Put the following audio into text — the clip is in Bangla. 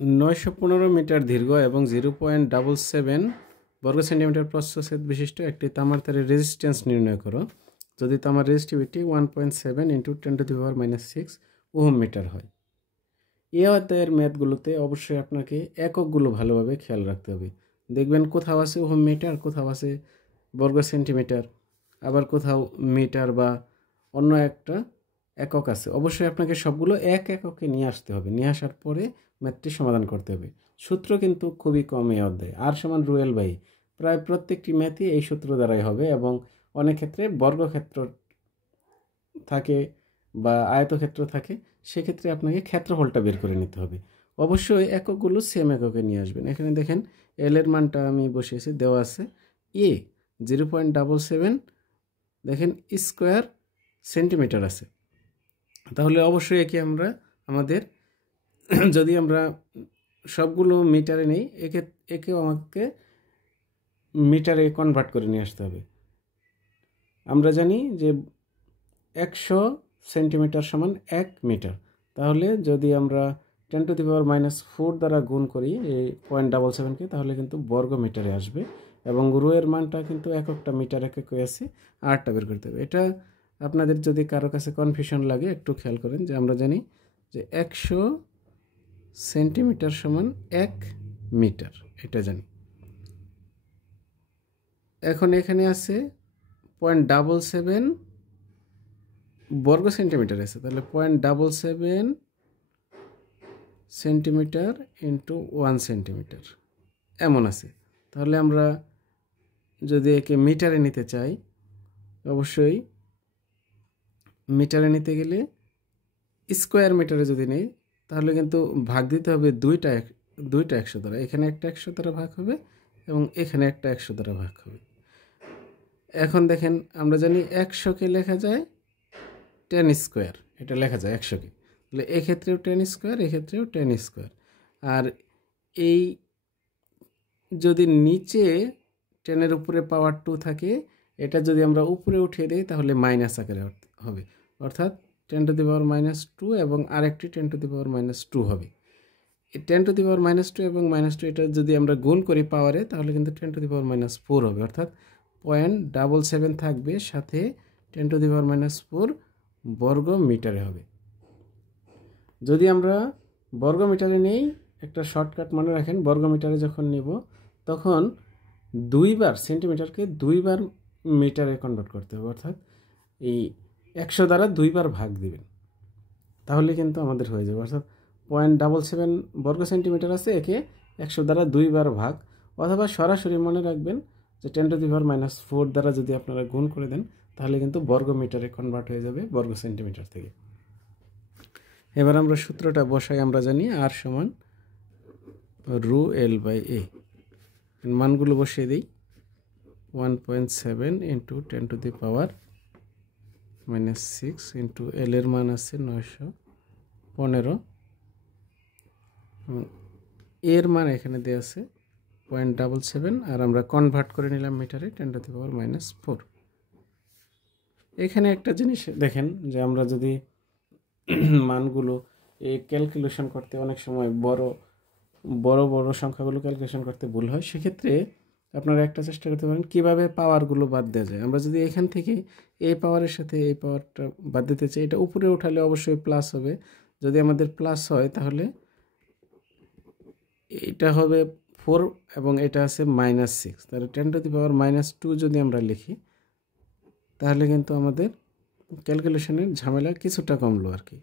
915 মিটার দীর্ঘ এবং 0.77 বর্গ সেন্টিমিটার প্রস্থচ্ছেদ বিশিষ্ট একটি তামার তারের রেজিস্ট্যান্স নির্ণয় করো যদি তামার রেজিস্টিভিটি 1.7 × 10⁻⁶ ওহম মিটার হয়। এই অধ্যায়ের ম্যাথগুলোতে অবশ্যই আপনাকে এককগুলো ভালোভাবে খেয়াল রাখতে হবে। দেখবেন কোথাও আছে ওহম মিটার, কোথাও আছে বর্গ সেন্টিমিটার, আবার কোথাও মিটার বা অন্য একটা একক আছে। অবশ্যই আপনাকে সবগুলো এক এককে নিয়ে আসতে হবে, নিয়ে আসার পরে ম্যাথটি সমাধান করতে হবে। সূত্র কিন্তু খুবই কম এই অধ্যায়ে, আর সমান রুয়েল বাই। প্রায় প্রত্যেকটি ম্যাথই এই সূত্র দ্বারাই হবে এবং অনেক ক্ষেত্রে বর্গক্ষেত্র থাকে বা আয়তক্ষেত্র থাকে, সেক্ষেত্রে আপনাকে ক্ষেত্রফলটা বের করে নিতে হবে। অবশ্যই এককগুলো সেম এককে নিয়ে আসবেন। এখানে দেখেন এল এর মানটা আমি বসিয়েছি, দেওয়া আছে এ 0.77 দেখেন স্কোয়ার সেন্টিমিটার আছে। তাহলে অবশ্যই একে আমরা আমাদের যদি আমরা সবগুলো মিটারে নেই, একেও আমাকে মিটারে কনভার্ট করে নিয়ে আসতে হবে। আমরা জানি যে 100 সেন্টিমিটার সমান 1 মিটার। তাহলে যদি আমরা 10⁻⁻4 দ্বারা গুণ করি এই 0.77কে, তাহলে কিন্তু বর্গ মিটারে আসবে এবং রোয়ের মানটা কিন্তু এককটা মিটার এককে আছে, আরটা বের করতে হবে। এটা আপনাদের যদি কারো কাছে কনফিউশন লাগে একটু খেয়াল করেন যে আমরা জানি যে 100 সেন্টিমিটার সমান 1 মিটার, এটা জানি। এখন এখানে আছে 0.77 বর্গ সেন্টিমিটার আছে, তাহলে 0.77 সেন্টিমিটার ইন্টু 1 সেন্টিমিটার এমন আছে। তাহলে আমরা যদি একে মিটারে নিতে চাই, অবশ্যই মিটারে নিতে গেলে স্কোয়ার মিটারে যদি নেই, তাহলে কিন্তু ভাগ দিতে হবে দুইটা 100 দ্বারা। এখানে একটা 100 দ্বারা ভাগ হবে এবং এখানে একটা 100 দ্বারা ভাগ হবে। এখন দেখেন আমরা জানি 100কে লেখা যায় 10 স্কোয়ার, এটা লেখা যায় 100কে। তাহলে এক্ষেত্রেও 10 স্কোয়ার, এক্ষেত্রেও 10 স্কোয়ার। আর এই যদি নিচে 10-এর উপরে পাওয়ার 2 থাকে, এটা যদি আমরা উপরে উঠিয়ে দিই তাহলে মাইনাস আকারে হবে, অর্থাৎ 10⁻² এবং আরেকটি 10⁻² হবে। এই 10⁻² এবং -2 এটা যদি আমরা গুণ করি পাওয়ারে, তাহলে কিন্তু 10⁻⁴ হবে, অর্থাৎ 0.77 থাকবে, সাথে 10⁻⁴ বর্গ মিটারে হবে। যদি আমরা বর্গ মিটারে নেই, একটা শর্টকাট মনে রাখেন, বর্গ মিটারে যখন নেব তখন দুইবার সেন্টিমিটারকে দুইবার মিটারে কনভার্ট করতে হবে, অর্থাৎ এই 100 দ্বারা দুইবার ভাগ দিবেন, তাহলে কিন্তু আমাদের হয়ে যাবে। অর্থাৎ 0.77 বর্গ সেন্টিমিটার আছে, একে 100 দ্বারা দুইবার ভাগ, অথবা সরাসরি মনে রাখবেন যে 10⁻⁴ দ্বারা যদি আপনারা গুণ করে দেন, তাহলে কিন্তু বর্গ মিটারে কনভার্ট হয়ে যাবে বর্গ সেন্টিমিটার থেকে। এবার আমরা সূত্রটা বসাই, আমরা জানি আর সমান ρL/a। মানগুলো বসিয়ে দিই, 1.7 × 10⁻⁻6 ইন্টু এল এর মান আছে 915, এর মান এখানে দেওয়া আছে 0.77, আর আমরা কনভার্ট করে নিলাম মিটারে 10⁻⁴। এখানে একটা জিনিস দেখেন যে আমরা যদি মানগুলো এই ক্যালকুলেশন করতে অনেক সময় বড় বড় সংখ্যাগুলো ক্যালকুলেশন করতে ভুল হয়, সেক্ষেত্রে আপনারা একটা চেষ্টা করতে পারেন কিভাবে পাওয়ারগুলো বাদ দেওয়া যায়। আমরা যদি এখান থেকে এই পাওয়ারের সাথে এই পাওয়ারটা বাদ দিতে চাই, এটা উপরে উঠালে অবশ্যই প্লাস হবে। যদি আমাদের প্লাস হয় তাহলে এটা হবে 4 এবং এটা আছে -6, তাহলে 10⁻⁻² যদি আমরা লিখি, তাহলে কিন্তু আমাদের ক্যালকুলেশনের ঝামেলা কিছুটা কমলো আর কি।